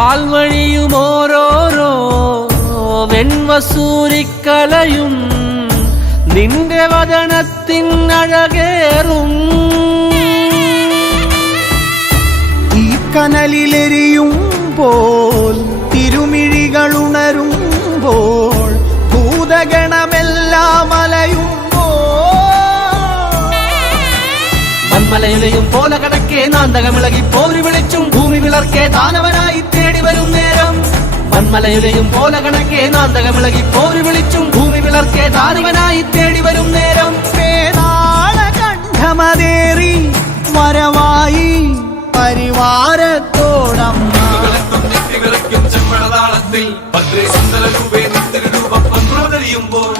വാൽവഴിയും ഓരോരോ വെൺവസൂരിക്കലയും നിന്റെ വദനത്തിനഴകേറും. ഈ കനലിലെരിയുമ്പോൾ തിരുമിഴികളുണരുമ്പോൾ ഭൂതഗണമെല്ലാം അലയുമ്പോൾ മന്മലയിലെയും പോലെ കടക്കെ നാന്തകമിളകി പോരി വിളിച്ചും ഭൂമി വിളർക്കെ ദാനവനായി തേടി വരും നേരം. മന്മലയിലെയും പോലെ കണക്കെ നാന്തകമിളകി പോരി വിളിച്ചും ഭൂമി വിളർക്കെ ദാനവനായി തേടി വരും നേരം. കണ്ഠമതേറി വരവായി പരിവാരത്തോടമ്മ ചെമ്മണതാളത്തിൽ ഭദ്രേ സുന്ദര രൂപേ നിത്യരൂപം പന്ത്രതറിയുമ്പോൾ